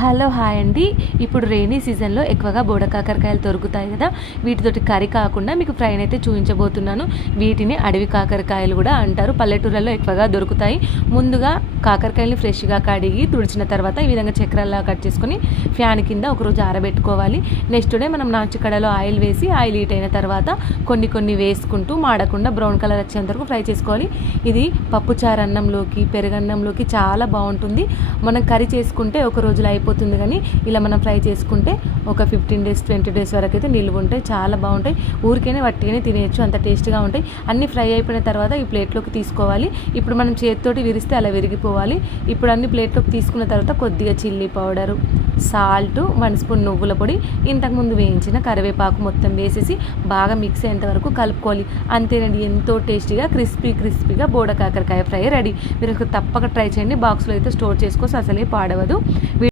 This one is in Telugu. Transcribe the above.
హలో హాయ్ అండి. ఇప్పుడు రెయినీ సీజన్లో ఎక్కువగా బోడ కాకరకాయలు దొరుకుతాయి కదా. వీటితోటి కర్రీ కాకుండా మీకు ఫ్రైని అయితే చూపించబోతున్నాను. వీటిని అడవి కాకరకాయలు కూడా అంటారు. పల్లెటూళ్ళలో ఎక్కువగా దొరుకుతాయి. ముందుగా కాకరకాయలని ఫ్రెష్గా కడిగి తుడిచిన తర్వాత ఈ విధంగా చక్రాల్లా కట్ చేసుకొని ఫ్యాన్ కింద ఒకరోజు ఆరబెట్టుకోవాలి. నెక్స్ట్ డే మనం నాచుకడలో ఆయిల్ వేసి ఆయిల్ హీట్ అయిన తర్వాత కొన్ని వేసుకుంటూ మాడకుండా బ్రౌన్ కలర్ వచ్చేంత వరకు ఫ్రై చేసుకోవాలి. ఇది పప్పుచారు అన్నంలోకి పెరుగన్నంలోకి చాలా బాగుంటుంది. మనం కర్రీ చేసుకుంటే ఒక రోజులో అయిపోతుంది, కానీ ఇలా మనం ఫ్రై చేసుకుంటే ఒక 15 days 20 days వరకు అయితే నిల్వ ఉంటాయి. చాలా బాగుంటాయి. ఊరికైనా వట్టిగానే తినేయచ్చు, అంత టేస్ట్గా ఉంటాయి. అన్నీ ఫ్రై అయిపోయిన తర్వాత ఈ ప్లేట్లోకి తీసుకోవాలి. ఇప్పుడు మనం చేతితోటి విరిస్తే అలా విరిగిపోవాలి. ఇప్పుడు అన్ని ప్లేట్లోకి తీసుకున్న తర్వాత కొద్దిగా చిల్లీ పౌడరు, సాల్ట్, 1 స్పూన్ నువ్వుల పొడి, ఇంతకుముందు వేయించిన కరివేపాకు మొత్తం వేసేసి బాగా మిక్స్ అయ్యేంత వరకు కలుపుకోవాలి. అంతేనండి, ఎంతో టేస్టీగా క్రిస్పీగా బోడ కాకరకాయ ఫ్రై రెడీ. మీరు తప్పక ట్రై చేయండి. బాక్స్లో అయితే స్టోర్ చేసుకోవచ్చు, అసలే పాడవదు.